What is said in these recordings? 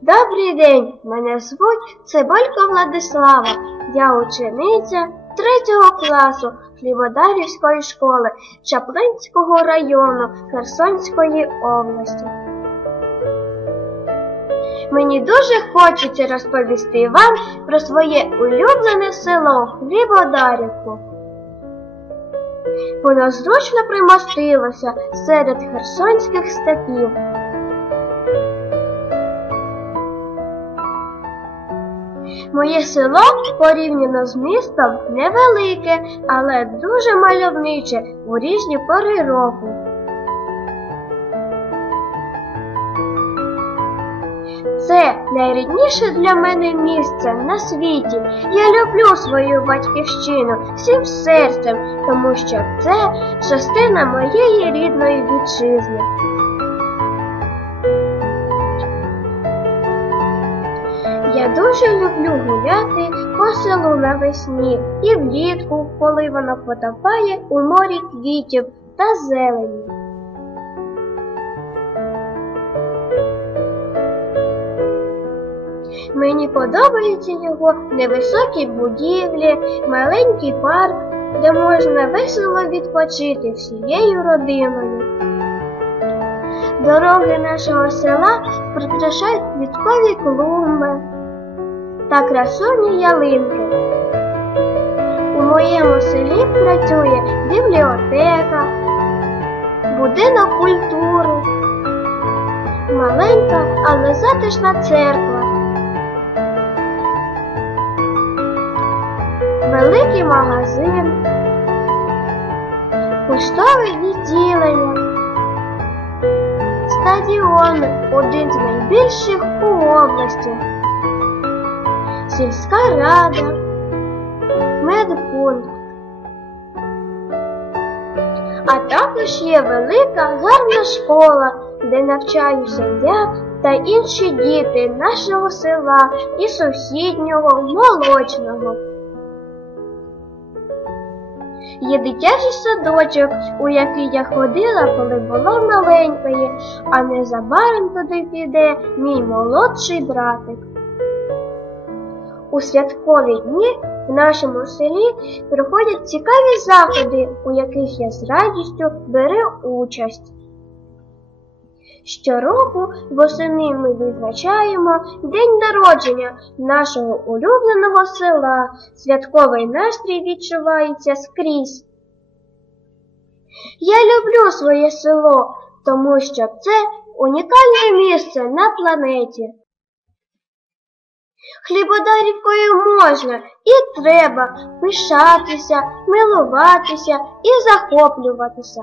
Добрий день, мене звуть Цибулько Владислава. Я учениця третього класу Хлібодарівської школи Чаплинського району Херсонської області. Мені дуже хочеться розповісти вам про своє улюблене село Хлібодарівку. Воно зручно примостилося серед херсонських степів. Моє село порівняно з містом невелике, але дуже мальовниче у різні пори року. Це найрідніше для мене місце на світі. Я люблю свою батьківщину всім серцем, тому що це частина моєї рідної вітчизни. Я дуже люблю гуляти по селу навесні і влітку, коли воно потопає у морі квітів та зелені. Мені подобаються його невисокі будівлі, маленький парк, де можна весело відпочити всією родиною. Дороги нашого села прикрашають квіткові клумби та красуні ялинки. У моєму селі працює бібліотека, будинок культури, маленька, але затишна церква, великий магазин, поштове відділення, стадіон один з найбільших у області сільська рада, медпункт. А також є велика гарна школа, де навчаюся я та інші діти нашого села і сусіднього молочного. Є дитячий садочок, у який я ходила, коли була маленькою, а незабаром туди піде мій молодший братик. У святкові дні в нашому селі проходять цікаві заходи, у яких я з радістю беру участь. Щороку восени ми відзначаємо День народження нашого улюбленого села. Святковий настрій відчувається скрізь. Я люблю своє село, тому що це унікальне місце на планеті. Хлібодарівкою можна і треба пишатися, милуватися і захоплюватися.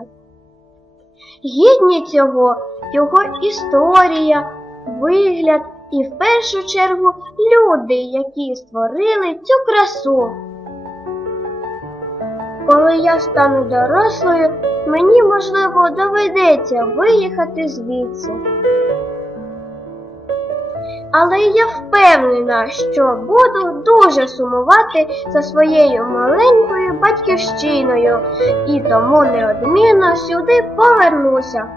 Гідні цього його історія, вигляд і в першу чергу люди, які створили цю красу. Коли я стану дорослою, мені, можливо, доведеться виїхати звідси. Але я впевнена, що буду дуже сумувати за своєю маленькою батьківщиною і тому неодмінно сюди повернуся.